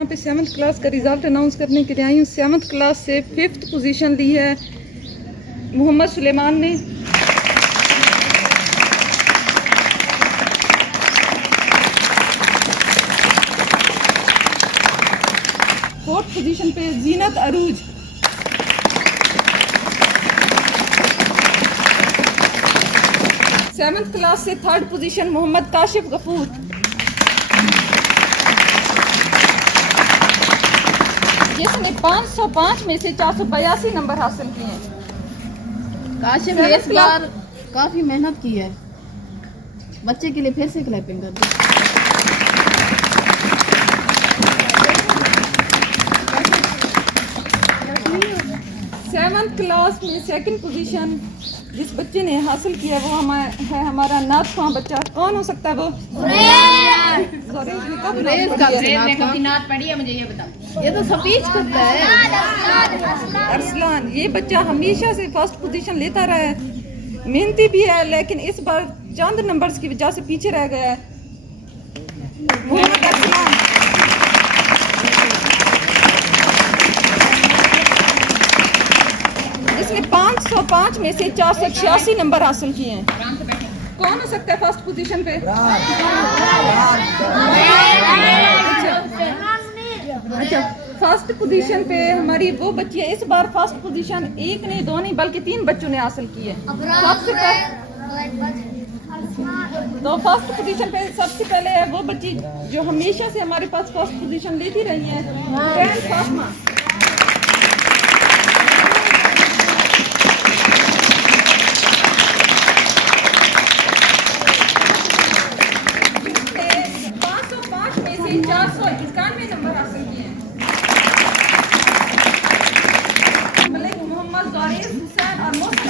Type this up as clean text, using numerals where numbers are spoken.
यहाँ पे 7th class का रिजल्ट अनाउंस करने के लिए आई हूँ। 7th क्लास से 5th पोजीशन ली है मोहम्मद सुलेमान ने। फोर्थ पोजीशन पे जीनत अरूज। सेवंथ क्लास से 3rd पोजीशन मोहम्मद काशिफ गफूर। जिसने 505 में से 482 नंबर हासिल किए हैं। काशिफ ने इस बार काफी मेहनत की है। बच्चे के लिए फिर से क्लैपिंग कर दी। 7th क्लास में 2nd पोजीशन जिस बच्चे ने हासिल किया वो है हमारा नाथ खां बच्चा। कौन हो सकता है वो? नात पढ़ी है, मुझे ये बता। ये तो स्पीच करता है। अरसलान। ये बच्चा हमेशा से 1st पोजीशन लेता रहा है, मेहनती भी है, लेकिन इस बार चंद नंबर्स की वजह से पीछे रह गया है। मोहम्मद अरसलान। इसने 505 में से 486 नंबर हासिल किए हैं। कौन हो सकता है 1st पोजीशन पे? अच्छा, 1st पोजीशन पे हमारी वो बच्ची है। इस बार 1st पोजीशन एक नहीं, दो नहीं, बल्कि 3 बच्चों ने हासिल की है। तो 1st पोजीशन पे सबसे पहले है वो बच्ची जो हमेशा से हमारे पास 1st पोजीशन लेती रही है, फ्रेंड फातिमा। में से 491 नंबर हासिल किए हैं। मलिक मोहम्मद, ज़ाहिर हुसैन और मोहसिन